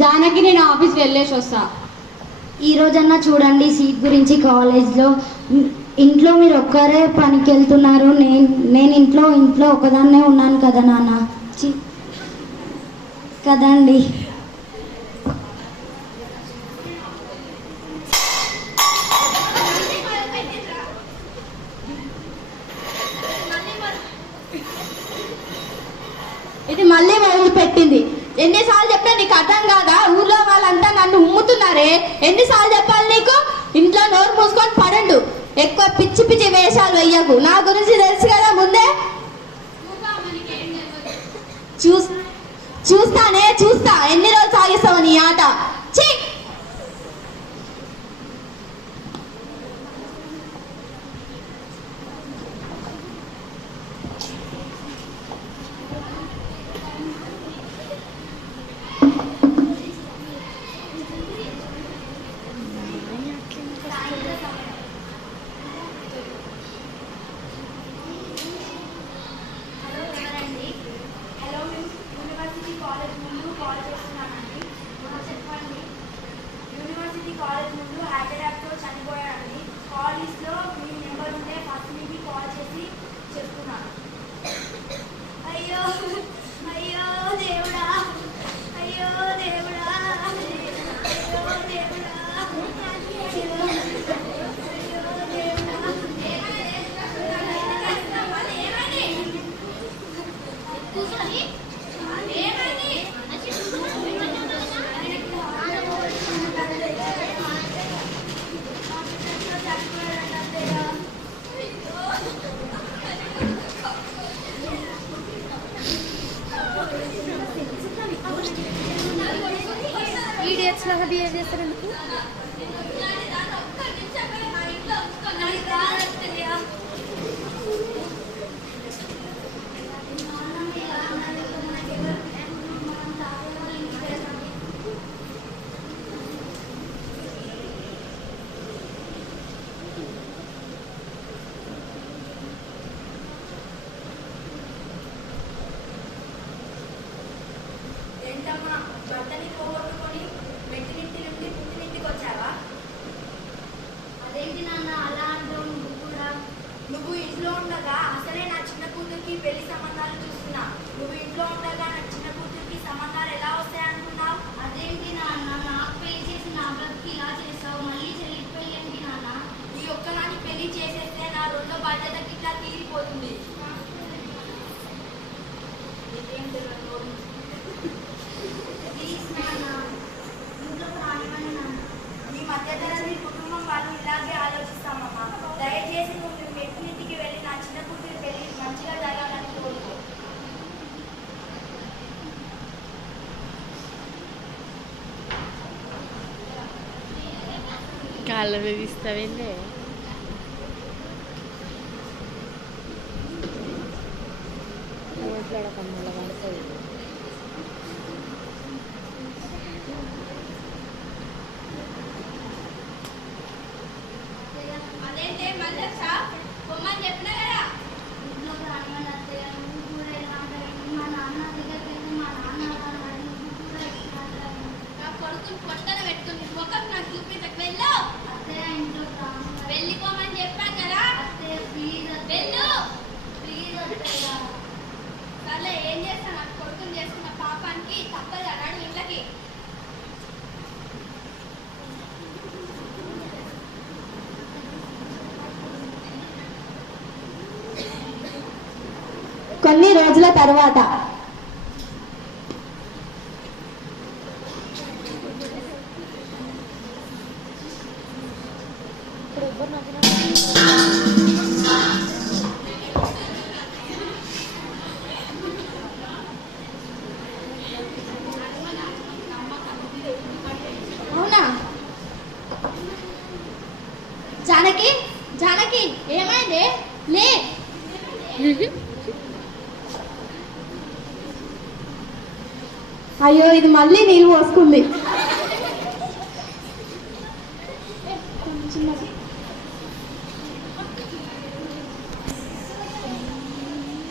జానకి నేను ఆఫీస్ వెళ్ళేసి వస్తా. ఈ రోజన్నా చూడండి సీట్ గురించి కాలేజ్లో. ఇంట్లో మీరు ఒక్కరే పనికి వెళ్తున్నారు, నేను ఇంట్లో ఒకదాన్నే ఉన్నాను కదా నాన్న. కదండి. ఇది మళ్ళీ మొదలు పెట్టింది. ఎన్నిసార్లు చెప్పినా నీకు అర్థం కాదా? ఊర్లో వాళ్ళంతా నన్ను ఉమ్ముతున్నారే, ఎన్నిసార్లు చెప్పాలి నీకు? ఇంట్లో నోరు మూసుకొని పడండు. ఎక్కువ పిచ్చి పిచ్చి వేషాలు వెయ్యకు. నా గురించి తెలుసు కదా ముందే. చూస్తా ఎన్ని రోజులు సాగిస్తావు నీ ఆట. ఛీ! కాలేజ్ ముందు హార్ట్ అటాక్తో చనిపోయాడండి. కాలేజ్లో మీ నెంబర్ ఉంటే ఫస్ట్ మీకు కాల్ చేసి చెప్తున్నాను. అయ్యో అయ్యో దేవుడా, అయ్యో దేవుడా, అయ్యో దేవుడా, ఈడియట్స్ లాగా బిహేవ్ చేస్తారు ఎందుకు? ఏంటమ్మా భర్తని పోగొట్టుకొని మెట్టినింటి నుండి పుట్టినింటికి వచ్చావా? అదేంటి నాన్న అలా అంటావు? నువ్వు కూడా నువ్వు ఇంట్లో ఉండగా అసలే నా చిన్న కూతురికి పెళ్లి సంబంధాలు చూస్తున్నా. నువ్వు ఇంట్లో ఉండగా నా చిన్న కూతురికి సంబంధాలు ఎలా వస్తాయి అనుకున్నావు? అదేంటి నాన్న నాకు పెళ్లి చేసి నా బ్రతికి ఇలా చేస్తావు? మళ్ళీ చెల్లికి పెళ్ళి ఏంటి నాన్న? ఈ ఒక్కదాన్ని పెళ్లి చేసేస్తే నా రెండో బాధ్యతకి ఇట్లా తీరిపోతుంది. ఈ మధ్యతరగతి కుటుంబం వాళ్ళు ఇలాగే ఆలోచిస్తామమ్మా. దయచేసి నువ్వు మెట్టినింటికి వెళ్ళి నా చిన్న కూతురి పెళ్లి మంచిగా జరగాలని కోరుకో. కాళ్ళ వేస్తావేందే? మాట్లాడకమ్మా పడుతుంది. అదేంటే మళ్ళీ బొమ్మని చెప్పినా కదా. ఇంట్లో రానివ్వండి అత్తయ్య. నువ్వు కూడా ఎలా అంటావు? మా నాన్న దగ్గరికి వెళ్ళి మా నాన్న అలా అన్నాడు, నువ్వు కూడా ఎట్లా అంటావు? నా కొడుకుని పొట్టన పెట్టుకుని ముఖం నాకు చూపించక వెళ్ళు. అత్తయ్య ఇంట్లో వెళ్ళిపోమని చెప్పాను కదా. అత్తయ్య ప్లీజ్ వెళ్ళు. ప్లీజ్ అత్తయ్య. సర్లే ఏం చేస్తా, నాకు కొడుకుని చేసుకున్న పాపానికి తప్పదు అన్నాడు ఇంట్లోకి. కొన్ని రోజుల తర్వాత అవునా? జానకి, జానకి ఏమైంది? లే. అయ్యో ఇది మళ్ళీ నీళ్ళు పోసుకుంది.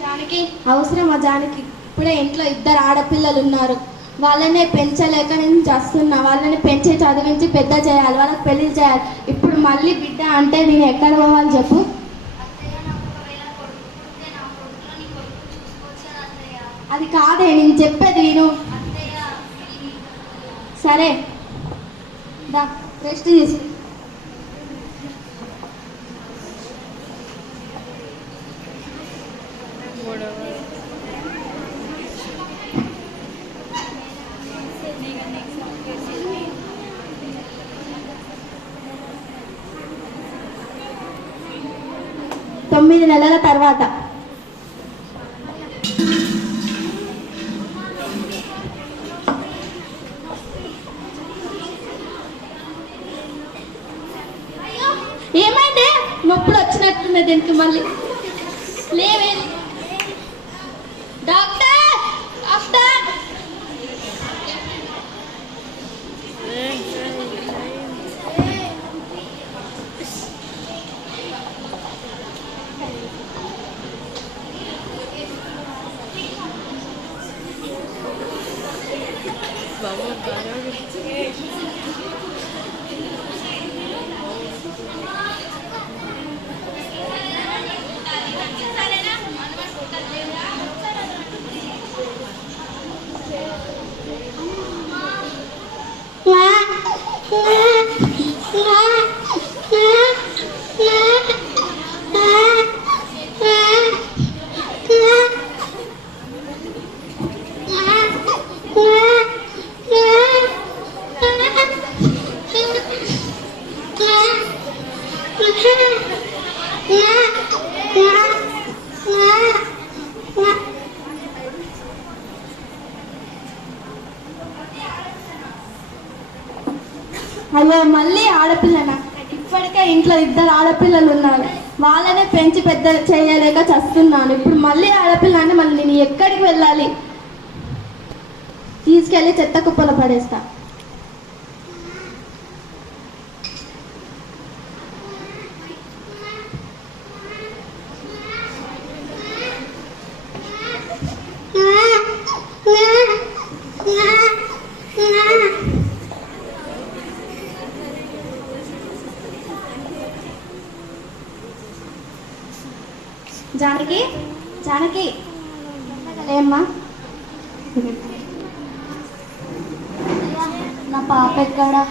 జానకి అవసరమా? జానకి ఇప్పుడే ఇంట్లో 2 ఆడపిల్లలు ఉన్నారు. వాళ్ళని పెంచలేక నేను చేస్తున్నా. వాళ్ళని పెంచి చదివించి పెద్ద చేయాలి, వాళ్ళకి పెళ్లి చేయాలి. ఇప్పుడు మళ్ళీ బిడ్డ అంటే నేను ఎక్కడ పోవాలి చెప్పు? అత్తయ్య నాకు ఒకవేళ కొడుకు పుడితే నా కొడుకులో నీ కొడుకు చూసుకోవచ్చు అత్తయ్య. అది కాదే, నేను చెప్పేది విను. అత్తయ్య సరే దా రెస్ట్ తీసు. గొడవ తొమ్మిది నెలల తర్వాత ఏమైంది? నొప్పులు వచ్చినట్టుంది దీనికి మళ్ళీ. లేవే డాక్టర్, డాక్టర్. బాబు బాగా అయ్యో మళ్ళీ ఆడపిల్లనా? ఇప్పటికే ఇంట్లో ఇద్దరు ఆడపిల్లలు ఉన్నారు, వాళ్ళనే పెంచి పెద్ద చేయలేక చస్తున్నాను. ఇప్పుడు మళ్ళీ ఆడపిల్ల అంటే మళ్ళీ నేను ఎక్కడికి వెళ్ళాలి? తీసుకెళ్ళి చెత్త కుప్పలో పడేస్తా. జానకి, జానకి ఏమ్మా? నా పాప ఎక్కడా?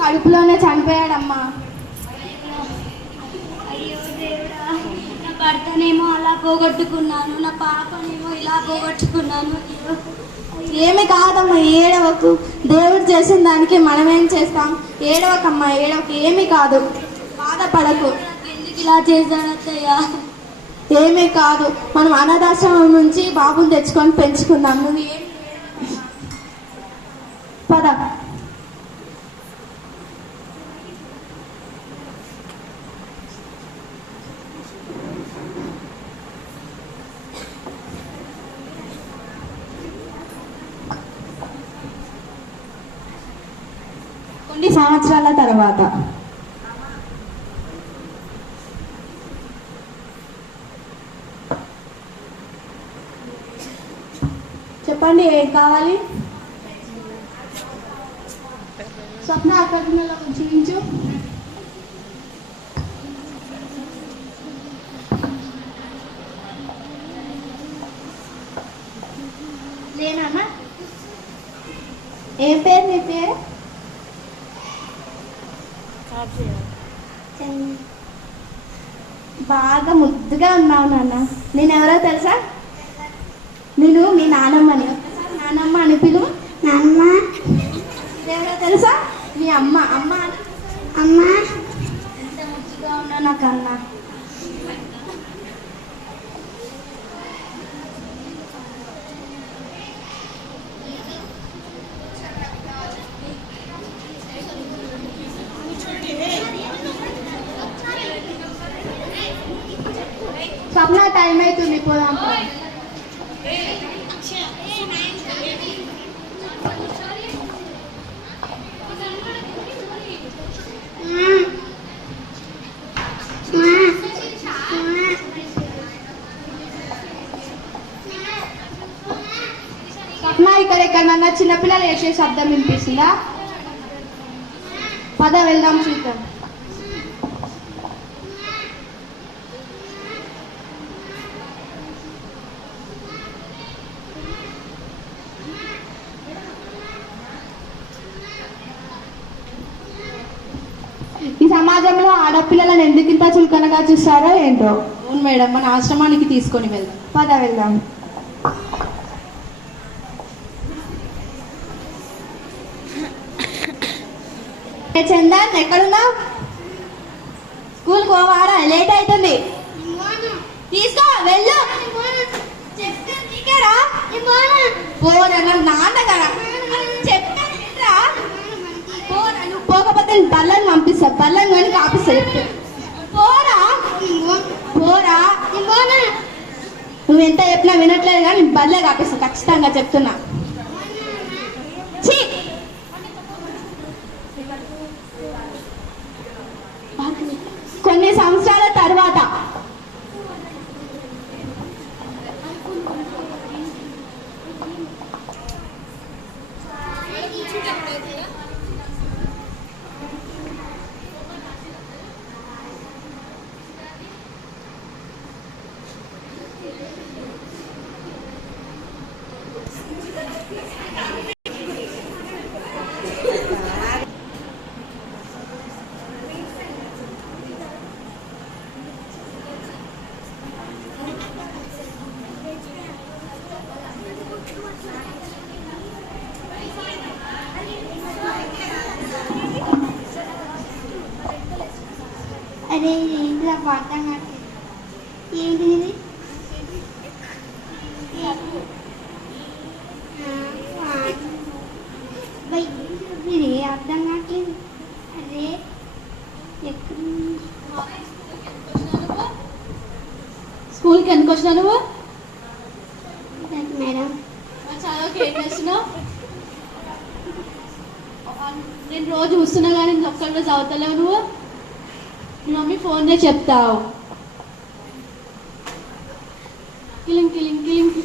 కడుపులోనే చనిపోయాడమ్మా. అయ్యో దేవుడా, నా భర్తనేమో అలా పోగొట్టుకున్నాను, నా పాపనేమో ఇలా పోగొట్టుకున్నాను. అయ్యో ఏమి కాదమ్మా, ఏడవకు. దేవుడు చేసిన దానికి మనమేం చేస్తాం? ఏడవకమ్మా, ఏడవకు, ఏమి కాదు, బాధపడకు. ఎందుకు ఇలా చేశాడు అత్తయ్య? ఏమీ కాదు, మనం అనాథాశ్రమం నుంచి బాబుని తెచ్చుకొని పెంచుకుందాం. నువ్వు ఏం పద. కొన్ని సంవత్సరాల తర్వాత చెప్పండి, ఏం కావాలి? స్వప్న అక్కడ చూపించు. లేనమ్మా, ఏం పేరు నీ పేరు? బాగా ముద్దుగా ఉన్నావు నాన్న. నేనెవరో తెలుసా? నేను మీ నానమ్మని. నానమ్మ అని పిలువు. నాన్న ఎవరో తెలుసా? మీ అమ్మ. అమ్మ అని. అమ్మ ఎంత ముద్దుగా ఉన్నా నాకన్నా. స్వప్న, టైం అవుతుంది, పోదాం. మా ఇక్కడ ఎక్కడన్నా చిన్నపిల్లలు వేసే శబ్దం వినిపిస్తుందా? పద వెళ్దాం చూద్దాం. ఈ సమాజంలో ఆడపిల్లలను ఎందుకు ఇంత చులకనగా చూస్తారో ఏంటో. అవును మేడం, మన ఆశ్రమానికి తీసుకొని వెళ్దాం. పద వెళ్దాం. చందన్ ఎక్కడున్నావు? స్కూల్కి పోవారా? లేట్ అవుతుంది. తీసుకో వెళ్ళు. పోరా నాన్న కదా చెప్తా. పోరా, నువ్వు పోకపోతే బల్లని పంపిస్తా. బల్లని కానీ కాపిస్తా. చెప్తే పోరా పోరా. నువ్వు ఎంత చెప్పినా వినట్లేదు కానీ బల్లే కాపిస్తా ఖచ్చితంగా చెప్తున్నా. ఛీ! కొన్ని సంవత్సరాల తర్వాత అరే ఏంటి అర్థం కావట్లేదు. ఏంటి ఇది? ఇది అర్థం కావట్లేదు. అరే ఎక్కడ స్కూల్కి ఎందుకు వచ్చినా నువ్వు? మేడం చదవకి ఏం చేస్తున్నావు? నేను రోజు చూస్తున్నా కానీ ఒక్కళ్ళు చదువుతలేవు నువ్వు. మీ మమ్మీ ఫోన్ చేసి చెప్తావు. Killing killing killing.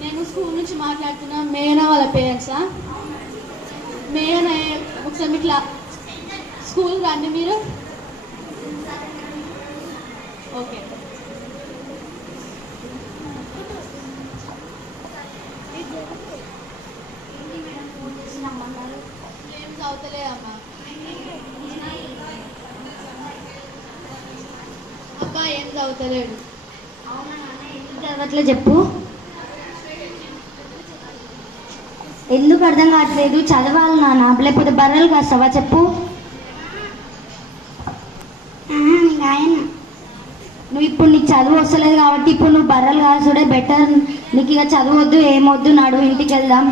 నేను స్కూల్ నుంచి మాట్లాడుతున్నా. మేఘన వాళ్ళ పేరెంట్సా? మేఘన ఒకసారి ఇట్లా స్కూల్ రండి మీరు. ఓకే. ఏం చదువుతలేదమ్మా. అబ్బాయి ఏం చదువుతలేడు. చదవట్లే చెప్పు. ఎందుకు అర్థం కావట్లేదు? చదవాలి నాన్న, లేకపోతే బర్రెలు కాస్తావా చెప్పు. నువ్వు ఇప్పుడు నీకు చదువు వస్తలేదు కాబట్టి ఇప్పుడు నువ్వు బర్రెలు కాసుడే బెటర్. నీకు ఇక చదవద్దు ఏమొద్దు, నాడు ఇంటికి వెళ్దాం.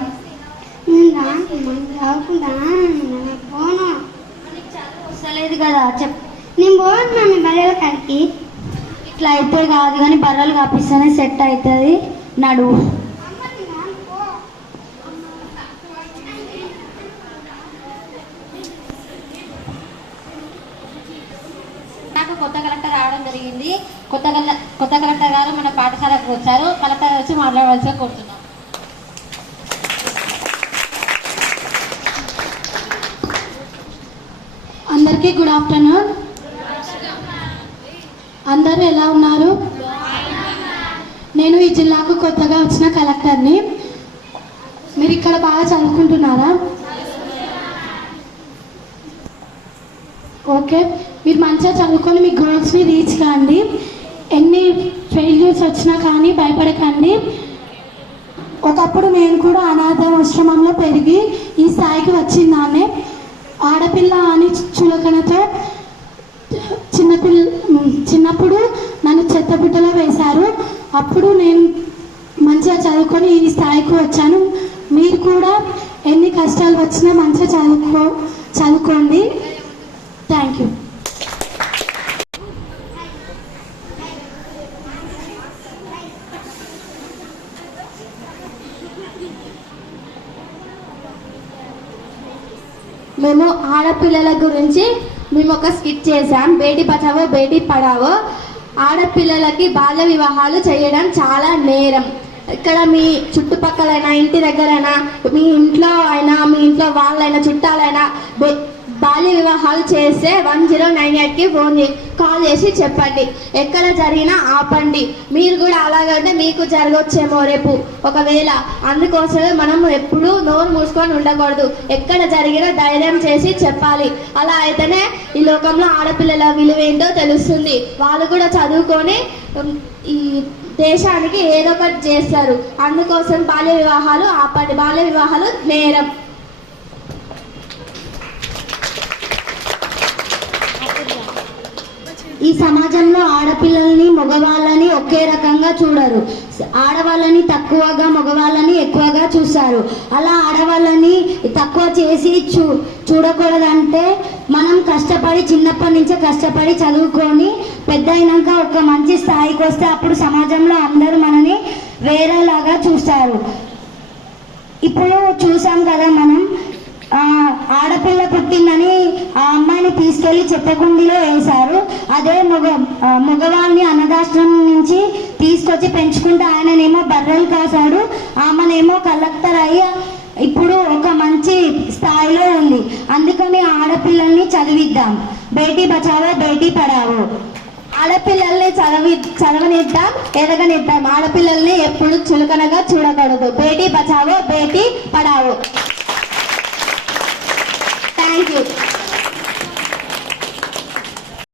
వస్తలేదు కదా చెప్పు. నేను పోతున్నా మీ బర్రెల కాడికి. ఇట్లా అయితే కాదు కానీ బర్రెలు కాపిస్తేనే సెట్ అవుతుంది. నడువు. నాకు కొత్త కలెక్టర్ రావడం జరిగింది. కొత్త కలెక్టర్ గారు మన పాఠశాలకు వచ్చారు. కలెక్టర్ వచ్చి మాట్లాడవలసిగా కోరుతున్నాం. అందరికీ గుడ్ ఆఫ్టర్నూన్. అందరూ ఎలా ఉన్నారు? నేను ఈ జిల్లాకు కొత్తగా వచ్చిన కలెక్టర్ని. మీరు ఇక్కడ బాగా చదువుకుంటున్నారా? ఓకే, మీరు మంచిగా చదువుకొని మీ గోల్స్ని రీచ్ కాండి. ఎన్ని ఫెయిల్యూర్స్ వచ్చినా కానీ భయపడకండి. ఒకప్పుడు నేను కూడా అనాథాశ్రమంలో పెరిగి ఈ స్థాయికి వచ్చిందాన్నే. ఆడపిల్ల అని చులకనతో చిన్నప్పుడు నన్ను చెత్తబుట్టలో వేశారు. అప్పుడు నేను మంచిగా చదువుకొని ఈ స్థాయికి వచ్చాను. మీరు కూడా ఎన్ని కష్టాలు వచ్చినా మంచిగా చదువుకోండి. Thank you. మేము ఆడపిల్లల గురించి మేము ఒక స్కిట్ చేసాం. బేటీ బచావో బేటీ పడావో. ఆడపిల్లలకి బాల్య వివాహాలు చేయడం చాలా నేరం. ఇక్కడ మీ చుట్టుపక్కలైనా ఇంటి దగ్గరైనా మీ ఇంట్లో అయినా మీ ఇంట్లో వాళ్ళైనా చుట్టాలైనా బాల్య వివాహాలు చేస్తే 1098కి కాల్ చేసి చెప్పండి. ఎక్కడ జరిగినా ఆపండి. మీరు కూడా అలాగంటే మీకు జరగవచ్చేమో రేపు ఒకవేళ. అందుకోసమే మనం ఎప్పుడూ నోరు మూసుకొని ఉండకూడదు. ఎక్కడ జరిగినా ధైర్యం చేసి చెప్పాలి. అలా అయితేనే ఈ లోకంలో ఆడపిల్లల విలువ ఏంటో తెలుస్తుంది. వాళ్ళు కూడా చదువుకొని ఈ దేశానికి ఏదో ఒకటి చేస్తారు. అందుకోసం బాల్య వివాహాలు ఆపండి. బాల్య వివాహాలు నేరం. ఈ సమాజంలో ఆడపిల్లల్ని మగవాళ్ళని ఒకే రకంగా చూడరు. ఆడవాళ్ళని తక్కువగా మగవాళ్ళని ఎక్కువగా చూస్తారు. అలా ఆడవాళ్ళని తక్కువ చేసి చూడకూడదంటే మనం కష్టపడి చిన్నప్పటి నుంచే కష్టపడి చదువుకొని పెద్ద అయినాక ఒక మంచి స్థాయికి వస్తే అప్పుడు సమాజంలో అందరూ మనని వేరేలాగా చూస్తారు. ఇప్పుడు చూసాం కదా మనం ఆడపిల్ల పుట్టిందని ఆ అమ్మాయిని తీసుకెళ్లి చెత్తకుండీలో వేశారు. అదే మగవాళ్ళని అనాథాశ్రమం నుంచి తీసుకొచ్చి పెంచుకుంటే ఆయననేమో బర్రెలు కాశాడు, ఆమెనేమో కలెక్టర్ అయ్యి ఇప్పుడు ఒక మంచి స్థాయిలో ఉంది. అందుకని ఆడపిల్లల్ని చదివిద్దాం. బేటీ బచావో బేటీ పడావో. ఆడపిల్లల్ని చదవనిద్దాం, ఎదగనిద్దాం. ఆడపిల్లల్ని ఎప్పుడు చులకనగా చూడకూడదు. బేటీ బచావో బేటీ పడావో. Thank you.